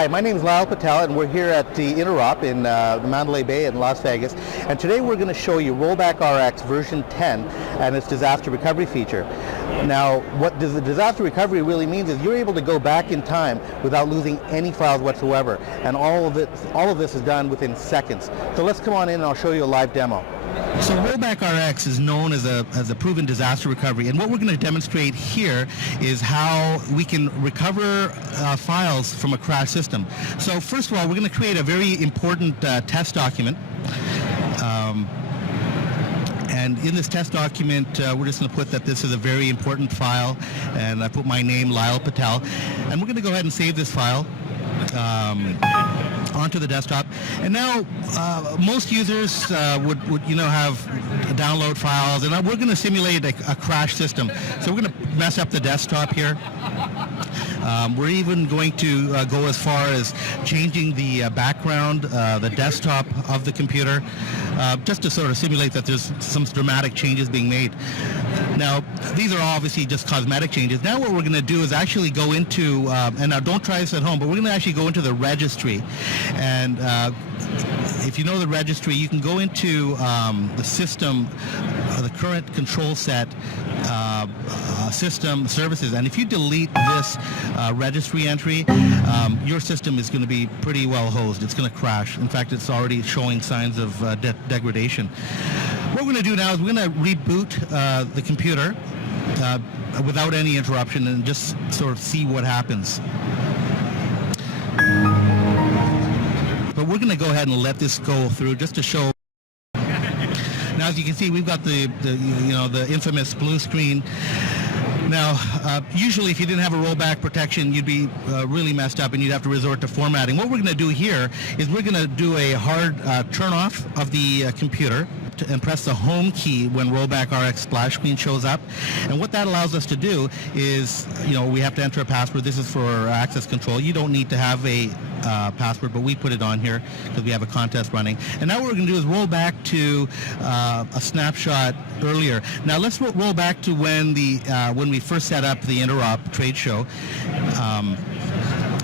Hi, my name is Lyle Patel, and we're here at the Interop in Mandalay Bay in Las Vegas. And today we're going to show you Rollback RX version 10 and its disaster recovery feature. Now, what the disaster recovery really means is you're able to go back in time without losing any files whatsoever. And all of this is done within seconds. So let's come on in and I'll show you a live demo. So Rollback RX is known as a proven disaster recovery, and what we're going to demonstrate here is how we can recover files from a crash system. So first of all, we're going to create a very important test document. And in this test document, we're just going to put that this is a very important file, and I put my name, Lyle Patel, and we're going to go ahead and save this file onto the desktop. And now most users would have download files, and we're going to simulate a crash system. So we're going to mess up the desktop here. We're even going to go as far as changing the background, the desktop of the computer, just to sort of simulate that there's some dramatic changes being made. Now, these are obviously just cosmetic changes. Now what we're going to do is actually go into, and now don't try this at home, but we're going to actually go into the registry. And if you know the registry, you can go into the system, the current control set, system services, and if you delete this registry entry, your system is going to be pretty well hosed. It's going to crash. In fact, it's already showing signs of degradation. What we're going to do now is we're going to reboot the computer without any interruption and just sort of see what happens. But we're going to go ahead and let this go through just to show. Now, as you can see, we've got the infamous blue screen. Now, usually if you didn't have a rollback protection, you'd be really messed up and you'd have to resort to formatting. What we're going to do here is we're going to do a hard turn off of the computer and press the home key when Rollback RX splash screen shows up. And what that allows us to do is, we have to enter a password. This is for access control. You don't need to have a password, but we put it on here because we have a contest running. And now what we're going to do is roll back to a snapshot earlier. Now let's roll back to when we first set up the Interop trade show.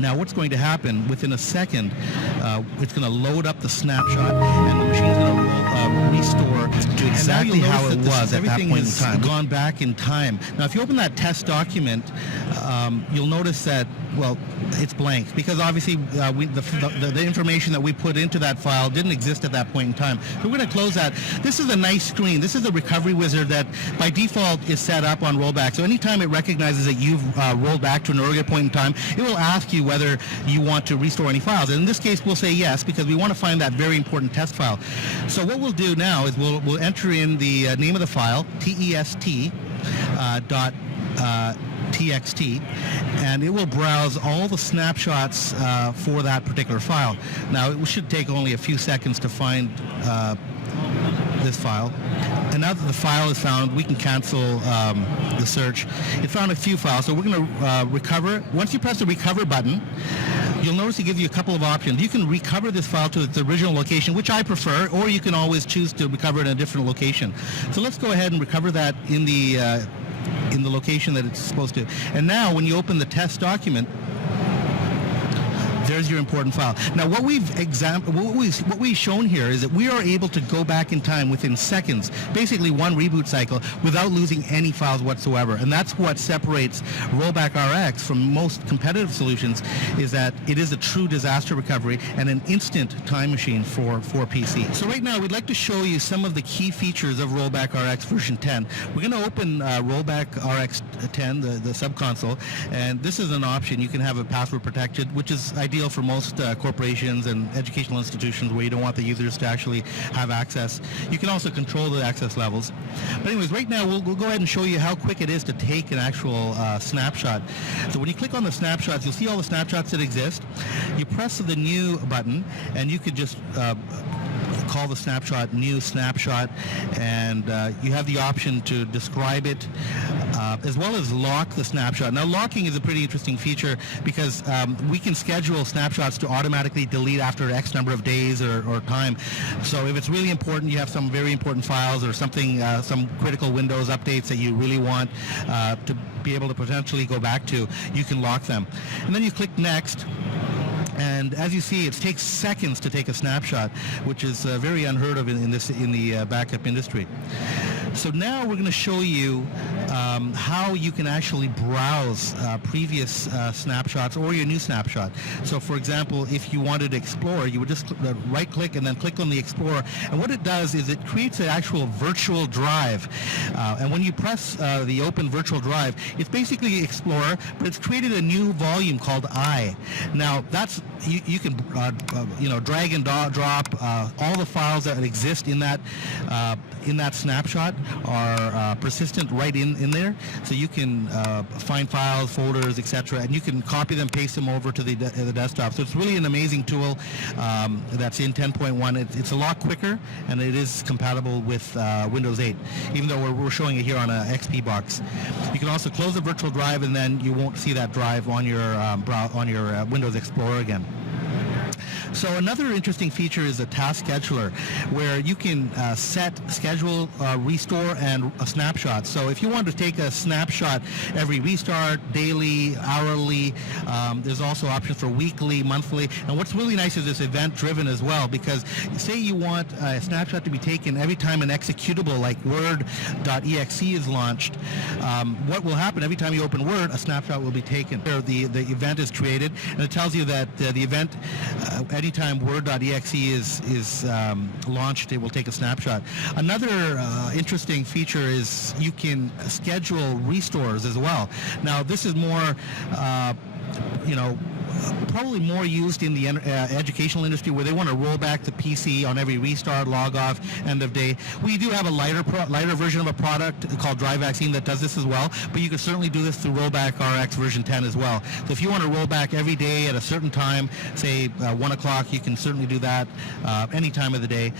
Now what's going to happen, within a second, it's going to load up the snapshot and the machine's going to restore to exactly how it was at that point in time. Gone back in time. Now if you open that test document, you'll notice that, well, it's blank because obviously the information that we put into that file didn't exist at that point in time. So we're going to close that. This is a nice screen. This is a recovery wizard that by default is set up on rollback. So anytime it recognizes that you've rolled back to an earlier point in time, it will ask you whether you want to restore any files. And in this case, we'll say yes because we want to find that very important test file. So what we'll do now is we'll enter in the name of the file, test.txt, and it will browse all the snapshots for that particular file. Now it should take only a few seconds to find this file. And now that the file is found, we can cancel the search. It found a few files, so we're going to recover. Once you press the recover button, you'll notice it gives you a couple of options. You can recover this file to its original location, which I prefer, or you can always choose to recover it in a different location. So let's go ahead and recover that in the location that it's supposed to. And now when you open the test document, there's your important file. Now what we've shown here is that we are able to go back in time within seconds, basically one reboot cycle, without losing any files whatsoever. And that's what separates Rollback RX from most competitive solutions, is that it is a true disaster recovery and an instant time machine for PC. So right now we'd like to show you some of the key features of Rollback RX version 10. We're going to open Rollback RX 10, the subconsole, and this is an option. You can have it password protected, which is ideal for most corporations and educational institutions where you don't want the users to actually have access. You can also control the access levels. But anyways, right now we'll go ahead and show you how quick it is to take an actual snapshot. So when you click on the snapshots, you'll see all the snapshots that exist. You press the new button and you could just call the snapshot new snapshot, and you have the option to describe it as well as lock the snapshot. Now locking is a pretty interesting feature because we can schedule snapshots to automatically delete after X number of days or time. So if it's really important, you have some very important files or something, some critical Windows updates that you really want to be able to potentially go back to, you can lock them. And then you click next. And as you see, it takes seconds to take a snapshot, which is very unheard of in the backup industry. So now we're going to show you how you can actually browse previous snapshots or your new snapshot. So for example, if you wanted to explore, you would just right click and then click on the Explorer. And what it does is it creates an actual virtual drive. And when you press the open virtual drive, it's basically Explorer, but it's created a new volume called I. Now that's you can drag and drop all the files that exist in that snapshot are persistent right in there, so you can find files, folders, etc., and you can copy them, paste them over to the desktop. So it's really an amazing tool that's in 10.1. It's a lot quicker, and it is compatible with Windows 8, even though we're showing it here on a XP box. You can also close the virtual drive, and then you won't see that drive on your Windows Explorer again. So another interesting feature is a task scheduler, where you can set, schedule, restore, and a snapshot. So if you want to take a snapshot every restart, daily, hourly, there's also options for weekly, monthly. And what's really nice is it's event-driven as well, because say you want a snapshot to be taken every time an executable like Word.exe is launched. What will happen every time you open Word, a snapshot will be taken. The event is created, and it tells you that the event, anytime Word.exe is launched, it will take a snapshot. Another interesting feature is you can schedule restores as well. Now this is more, probably more used in the educational industry, where they want to roll back the PC on every restart, log off, end of day. We do have a lighter version of a product called Dry Vaccine that does this as well, but you can certainly do this through Rollback RX version 10 as well. So if you want to roll back every day at a certain time, say 1 o'clock, you can certainly do that any time of the day.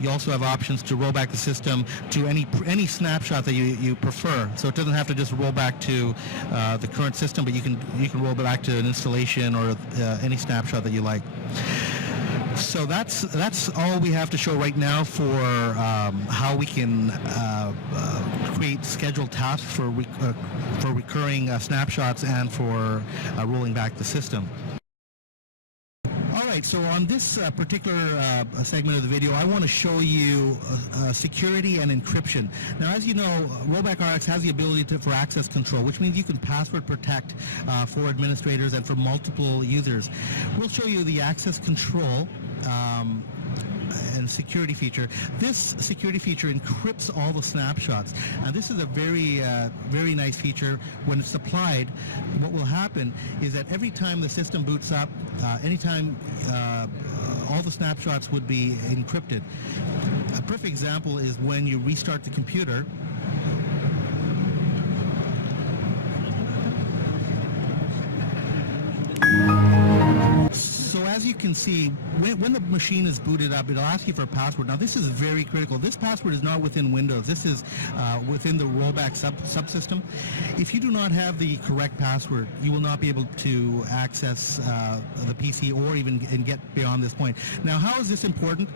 You also have options to roll back the system to any snapshot that you prefer. So it doesn't have to just roll back to the current system, but you can roll back to an installation or any snapshot that you like. So that's all we have to show right now for how we can create scheduled tasks for recurring snapshots and for rolling back the system. All right, so on this particular segment of the video, I want to show you security and encryption. Now, as you know, Rollback RX has the ability for access control, which means you can password protect for administrators and for multiple users. We'll show you the access control and security feature. This security feature encrypts all the snapshots, and this is a very very nice feature. When it's applied, what will happen is that every time the system boots up, anytime all the snapshots would be encrypted. A perfect example is when you restart the computer. So as you can see, when the machine is booted up, it'll ask you for a password. Now this is very critical. This password is not within Windows. This is within the rollback subsystem. If you do not have the correct password, you will not be able to access the PC or even get beyond this point. Now, how is this important?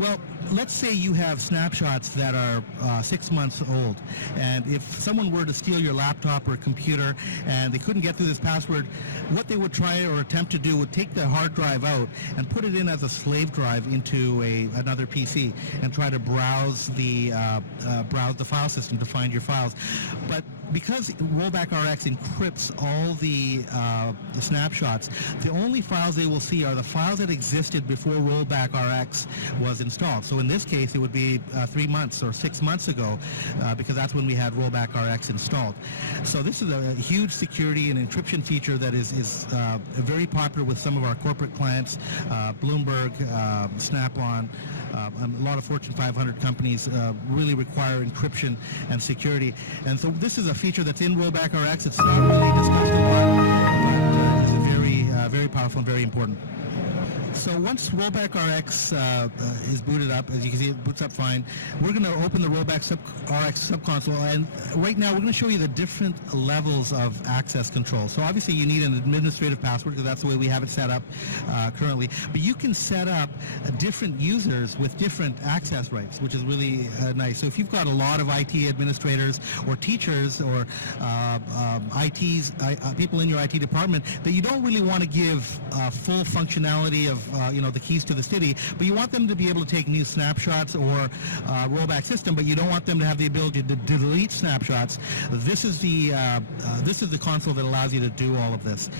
Well, let's say you have snapshots that are 6 months old, and if someone were to steal your laptop or computer and they couldn't get through this password, what they would try or attempt to do would take the hard drive out and put it in as a slave drive into another PC and try to browse the file system to find your files. But because Rollback RX encrypts all the snapshots, the only files they will see are the files that existed before Rollback RX was installed. So in this case, it would be 3 months or 6 months ago, because that's when we had Rollback RX installed. So this is a huge security and encryption feature that is very popular with some of our corporate clients, Bloomberg, Snap-on. A lot of Fortune 500 companies really require encryption and security, and so this is a feature that's in Rollback RX. It's not really discussed a lot, but it's very powerful and very important. So once Rollback RX is booted up, as you can see, it boots up fine. We're going to open the Rollback RX subconsole, and right now we're going to show you the different levels of access control. So obviously you need an administrative password because that's the way we have it set up currently. But you can set up different users with different access rights, which is really nice. So if you've got a lot of IT administrators or teachers or people in your IT department that you don't really want to give full functionality of the keys to the city, but you want them to be able to take new snapshots or rollback system, but you don't want them to have the ability to delete snapshots. This is the console that allows you to do all of this.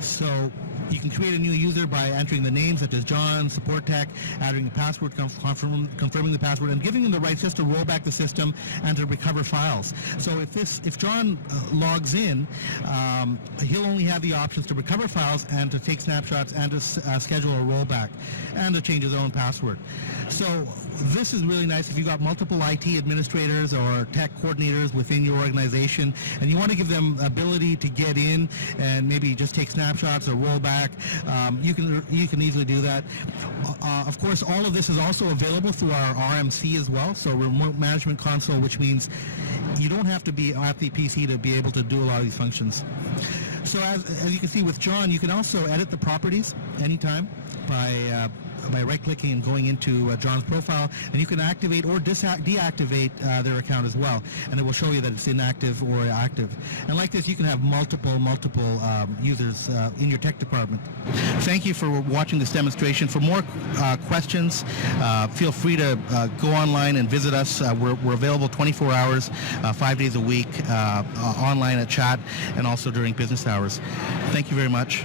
So you can create a new user by entering the names such as John, support tech, adding the password, confirming the password, and giving them the rights just to roll back the system and to recover files. So if John logs in, he'll only have the options to recover files and to take snapshots and to schedule a rollback and to change his own password. So this is really nice if you've got multiple IT administrators or tech coordinators within your organization and you want to give them ability to get in and maybe just take snapshots or roll back. You can easily do that. Of course, all of this is also available through our RMC as well, so Remote Management Console, which means you don't have to be at the PC to be able to do a lot of these functions. So as you can see with John, you can also edit the properties anytime by right-clicking and going into John's profile, and you can activate or deactivate their account as well, and it will show you that it's inactive or active. And like this, you can have multiple users in your tech department. Thank you for watching this demonstration. For more questions, feel free to go online and visit us. We're available 24 hours, 5 days a week, online at chat, and also during business hours. Thank you very much.